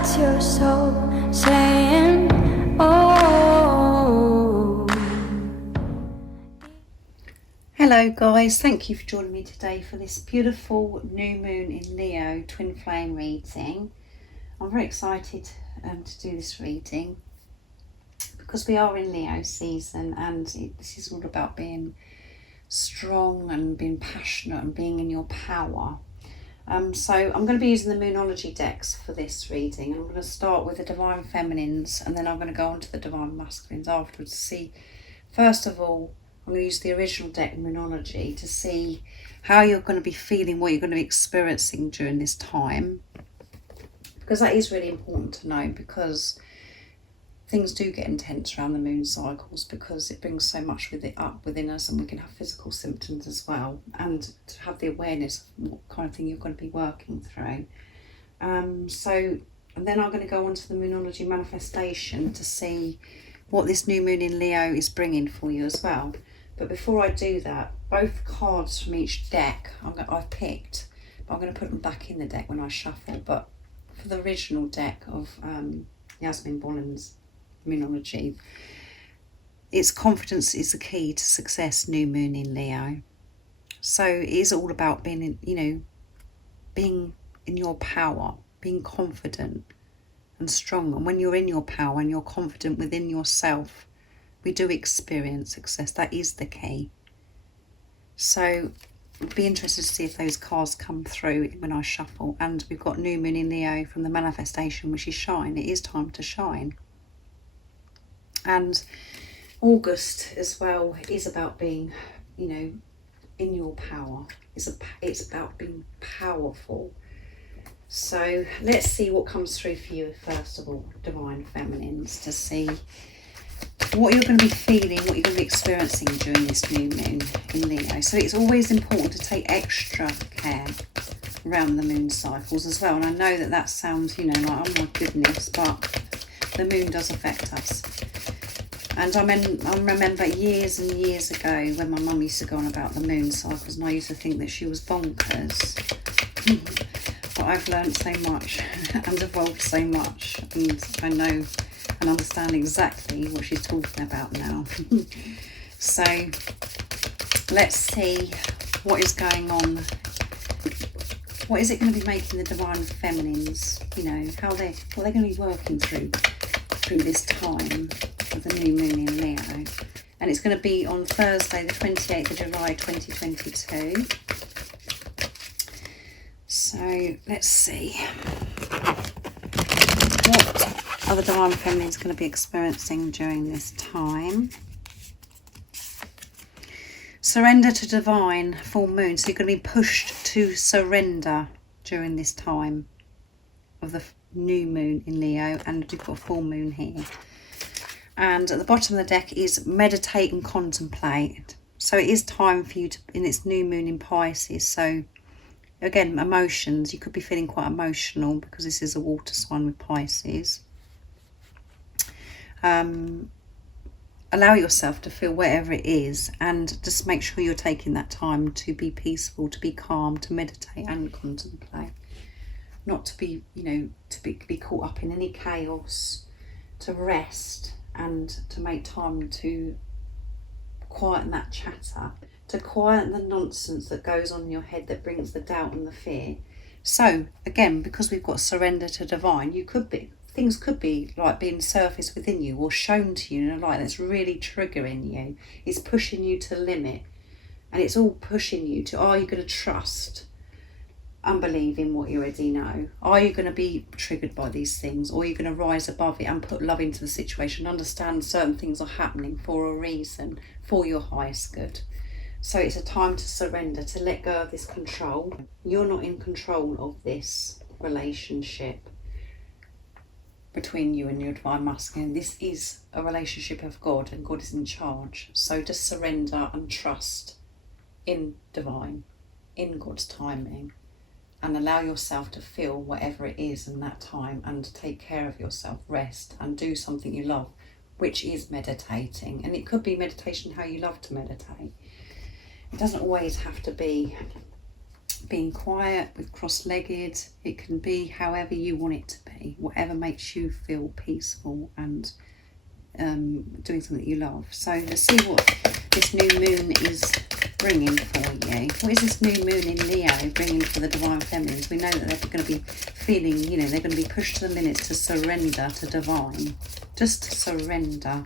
That's your soul saying, oh. Hello guys, thank you for joining me today for this beautiful new moon in Leo twin flame reading. I'm very excited to do this reading because we are in Leo season, and this is all about being strong and being passionate and being in your power. So I'm going to be using the Moonology decks for this reading. I'm going to start with the Divine Feminines, and then I'm going to go on to the Divine Masculines afterwards to see, first of all, I'm going to use the original deck, Moonology, to see how you're going to be feeling, what you're going to be experiencing during this time. Because that is really important to know, because things do get intense around the moon cycles, because it brings so much with it up within us, and we can have physical symptoms as well, and to have the awareness of what kind of thing you're going to be working through. And then I'm going to go on to the Moonology manifestation to see what this new moon in Leo is bringing for you as well. But before I do that, both cards from each deck I've picked, but I'm going to put them back in the deck when I shuffle. But for the original deck of Yasmin Bolland's Moonology, it's confidence is the key to success, new moon in Leo. So it is all about being being in your power, being confident and strong. And when you're in your power and you're confident within yourself, we do experience success. That is the key. So I'd be interested to see if those cards come through when I shuffle. And we've got new moon in Leo from the manifestation, which is shine. It is time to shine. And August as well is about being, in your power. It's about being powerful. So let's see what comes through for you first of all, Divine Feminines, to see what you're going to be feeling, what you're going to be experiencing during this new moon in Leo. So it's always important to take extra care around the moon cycles as well. And I know that sounds, like, oh my goodness, but the moon does affect us. And I remember years and years ago when my mum used to go on about the moon cycles, and I used to think that she was bonkers. But I've learned so much and evolved so much, and I know and understand exactly what she's talking about now. So let's see what is going on. What is it going to be making the Divine Feminines, what they're going to be working through this time of the new moon in Leo. And it's going to be on Thursday, the 28th of July 2022. So let's see what other Divine Feminine is going to be experiencing during this time. Surrender to divine full moon. So you're going to be pushed to surrender during this time of the new moon in Leo, and we've got a full moon here. And at the bottom of the deck is meditate and contemplate. So it is time for you to, in its new moon in Pisces. So again, emotions, you could be feeling quite emotional because this is a water sign with Pisces. Allow yourself to feel whatever it is, and just make sure you're taking that time to be peaceful, to be calm, to meditate and contemplate. Not to be, to be caught up in any chaos, to rest and to make time to quieten that chatter, to quieten the nonsense that goes on in your head that brings the doubt and the fear. So again, because we've got surrender to divine, things could be like being surfaced within you or shown to you in a light that's really triggering you. It's pushing you to the limit, and it's all pushing you to, are you going to trust and believe in what you already know? Are you going to be triggered by these things, or are you going to rise above it and put love into the situation, understand certain things are happening for a reason, for your highest good? So it's a time to surrender, to let go of this control. You're not in control of this relationship between you and your divine masculine. This is a relationship of God, and God is in charge. So just surrender and trust in divine, in God's timing, and allow yourself to feel whatever it is in that time, and take care of yourself, rest and do something you love, which is meditating. And it could be meditation how you love to meditate. It doesn't always have to be being quiet, with cross-legged. It can be however you want it to be, whatever makes you feel peaceful and doing something you love. So let's see what this new moon is bringing for you. What is this new moon in Leo bringing for the divine feminines? We know that they're going to be feeling, you know, they're going to be pushed to the limit to surrender to divine. Just to surrender.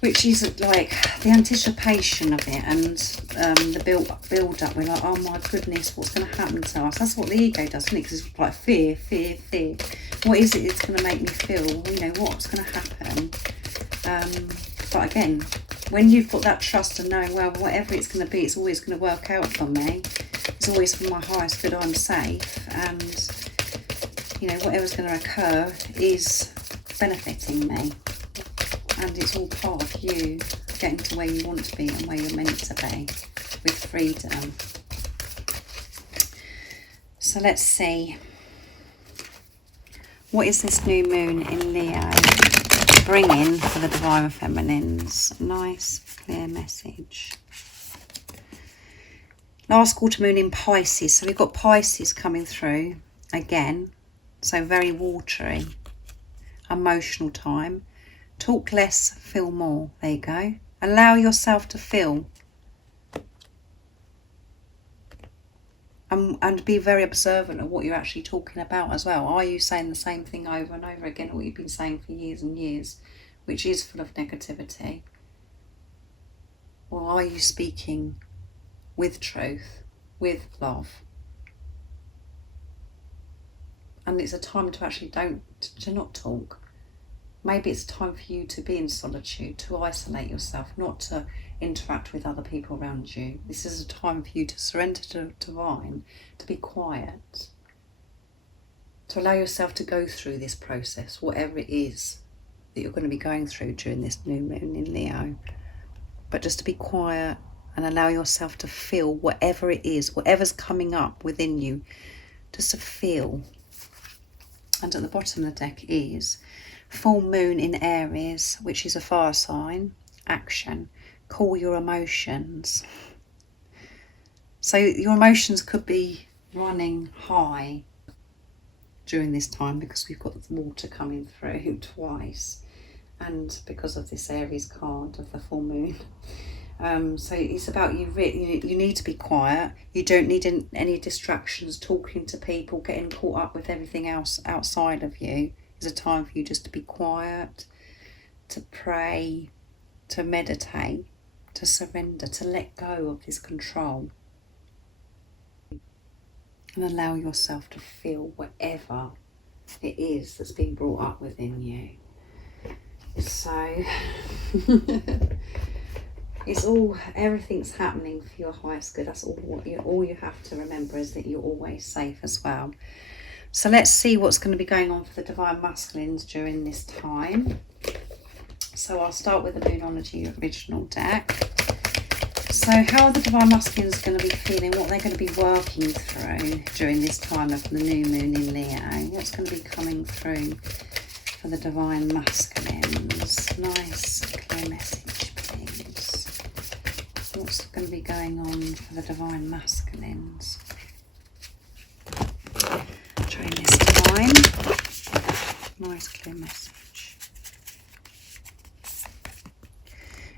Which is like the anticipation of it and the build up. We're like, oh my goodness, what's going to happen to us? That's what the ego does, isn't it? Because it's like fear, fear, fear. What is it that's going to make me feel? You know, what's going to happen? But again, when you've got that trust and knowing, well, whatever it's going to be, it's always going to work out for me. It's always for my highest good. I'm safe, and you know, whatever's going to occur is benefiting me. And it's all part of you getting to where you want to be and where you're meant to be with freedom. So let's see. What is this new moon in Leo bringing for the divine feminines? Nice, clear message. Last quarter moon in Pisces. So we've got Pisces coming through again. So very watery, emotional time. Talk less, feel more. There you go. Allow yourself to feel. And be very observant of what you're actually talking about as well. Are you saying the same thing over and over again, what you've been saying for years and years, which is full of negativity? Or are you speaking with truth, with love? And it's a time to actually to not talk. Maybe it's time for you to be in solitude, to isolate yourself, not to interact with other people around you. This is a time for you to surrender to divine, to be quiet, to allow yourself to go through this process, whatever it is that you're going to be going through during this new moon in Leo. But just to be quiet and allow yourself to feel whatever it is, whatever's coming up within you, just to feel. And at the bottom of the deck is full moon in Aries, which is a fire sign. Action. Call your emotions. So your emotions could be running high during this time because we've got the water coming through twice, and because of this Aries card of the full moon. So it's about you need to be quiet. You don't need any distractions, talking to people, getting caught up with everything else outside of you. It's a time for you just to be quiet, to pray, to meditate, to surrender, to let go of this control. And allow yourself to feel whatever it is that's being brought up within you. So everything's happening for your highest good. That's all you have to remember, is that you're always safe as well. So let's see what's going to be going on for the divine masculines during this time. So I'll start with the Moonology original deck. So how are the divine masculines going to be feeling? What they're going to be working through during this time of the new moon in Leo? What's going to be coming through for the divine masculines? Nice, clear message, please. What's going to be going on for the divine masculines during this time? Nice, clear message.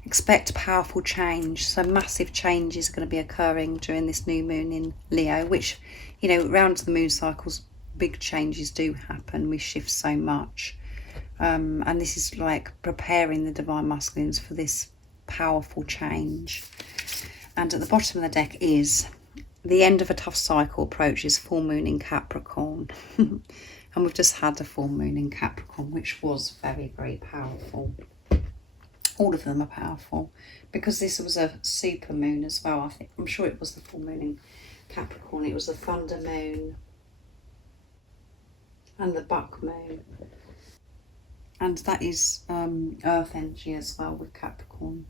Expect powerful change. So massive changes are going to be occurring during this new moon in Leo, which, you know, round the moon cycles, big changes do happen. We shift so much. And this is like preparing the divine masculines for this powerful change. And at the bottom of the deck is the end of a tough cycle approaches, full moon in Capricorn. And we've just had a full moon in Capricorn, which was very, very powerful. All of them are powerful because this was a super moon as well. I'm sure it was the full moon in Capricorn. It was the thunder moon and the buck moon. And that is earth energy as well with Capricorn.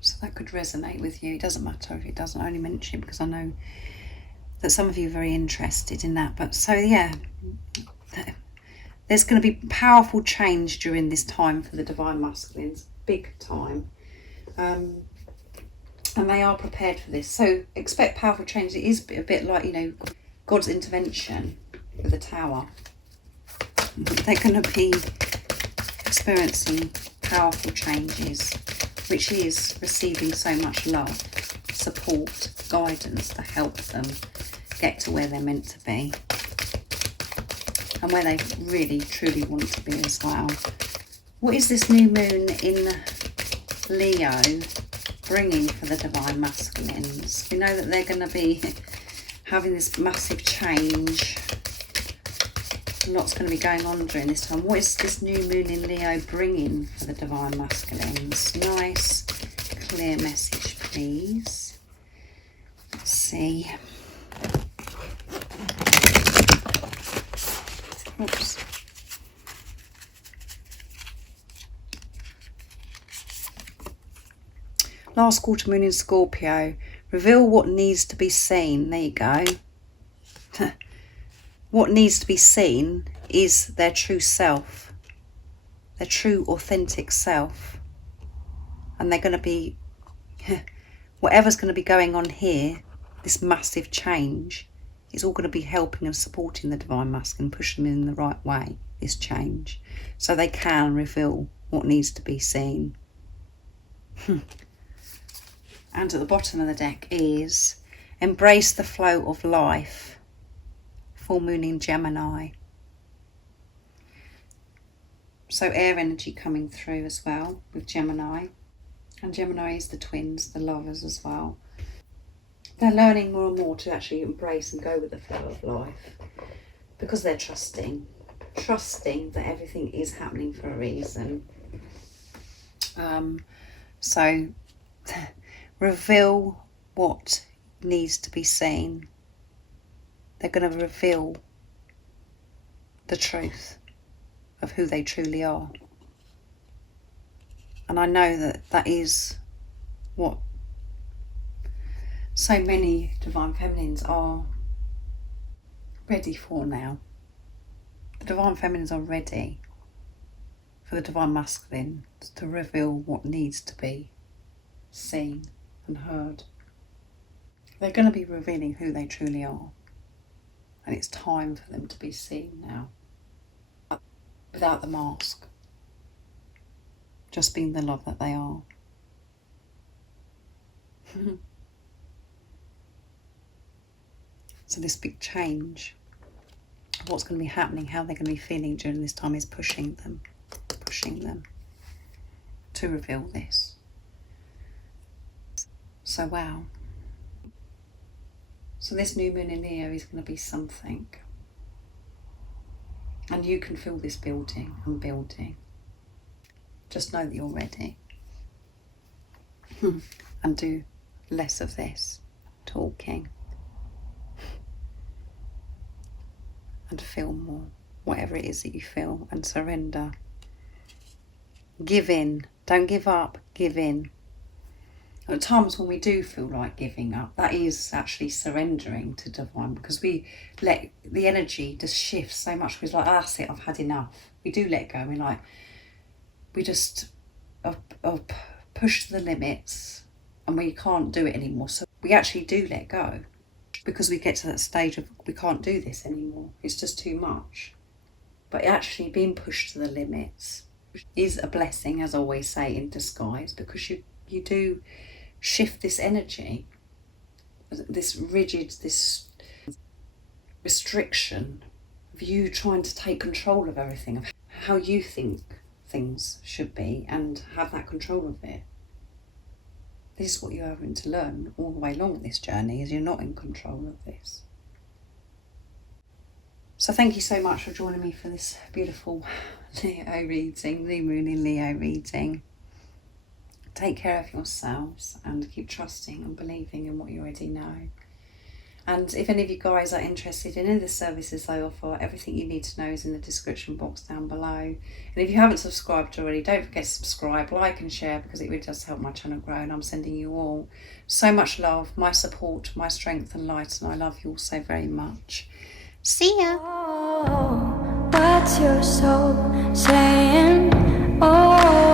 So that could resonate with you. It doesn't matter if it doesn't. I only mention it because I know that some of you are very interested in that. But so yeah, there's going to be powerful change during this time for the divine masculines. Big time. And they are prepared for this. So expect powerful change. It is a bit like, you know, God's intervention with the Tower. They're going to be experiencing powerful changes, which is receiving so much love, support, guidance to help them get to where they're meant to be and where they really truly want to be as well. What is this new moon in Leo bringing for the divine masculines? We know that they're going to be having this massive change. Lots going to be going on during this time. What is this new moon in Leo bringing for the divine masculines? Nice, clear message, please. Let's see. Oops. Last quarter moon in Scorpio. Reveal what needs to be seen. There you go. What needs to be seen is their true self, their true authentic self. And they're going to be, whatever's going to be going on here, this massive change, it's all going to be helping and supporting the divine masculine, pushing them in the right way, this change. So they can reveal what needs to be seen. And at the bottom of the deck is embrace the flow of life. Full moon in Gemini. So air energy coming through as well with Gemini. And Gemini is the twins, the lovers as well. They're learning more and more to actually embrace and go with the flow of life because they're trusting that everything is happening for a reason. So reveal what needs to be seen. They're going to reveal the truth of who they truly are. And I know that that is what so many divine feminines are ready for now. The divine feminines are ready for the divine masculine to reveal what needs to be seen and heard. They're going to be revealing who they truly are. And it's time for them to be seen now. Without the mask. Just being the love that they are. So this big change of what's going to be happening, how they're going to be feeling during this time is pushing them to reveal this. So wow. So this new moon in Leo is going to be something. And you can feel this building and building. Just know that you're ready. And do less of this talking. And feel more, whatever it is that you feel, and surrender. Give in. Don't give up, give in. At times when we do feel like giving up, that is actually surrendering to divine, because we let the energy just shift so much. We're like, that's it, I've had enough. We do let go. We just push the limits and we can't do it anymore. So we actually do let go because we get to that stage of we can't do this anymore. It's just too much. But actually being pushed to the limits is a blessing, as I always say, in disguise, because you do shift this energy, this rigid, this restriction of you trying to take control of everything, of how you think things should be and have that control of it. This is what you're having to learn all the way along this journey, is you're not in control of this. So thank you so much for joining me for this beautiful Leo reading, New Moon in Leo reading. Take care of yourselves and keep trusting and believing in what you already know. And if any of you guys are interested in any of the services I offer, everything you need to know is in the description box down below. And if you haven't subscribed already, don't forget to subscribe, like and share, because it really does help my channel grow. And I'm sending you all so much love, my support, my strength and light, and I love you all so very much. See ya! Oh, what's your soul saying? Oh.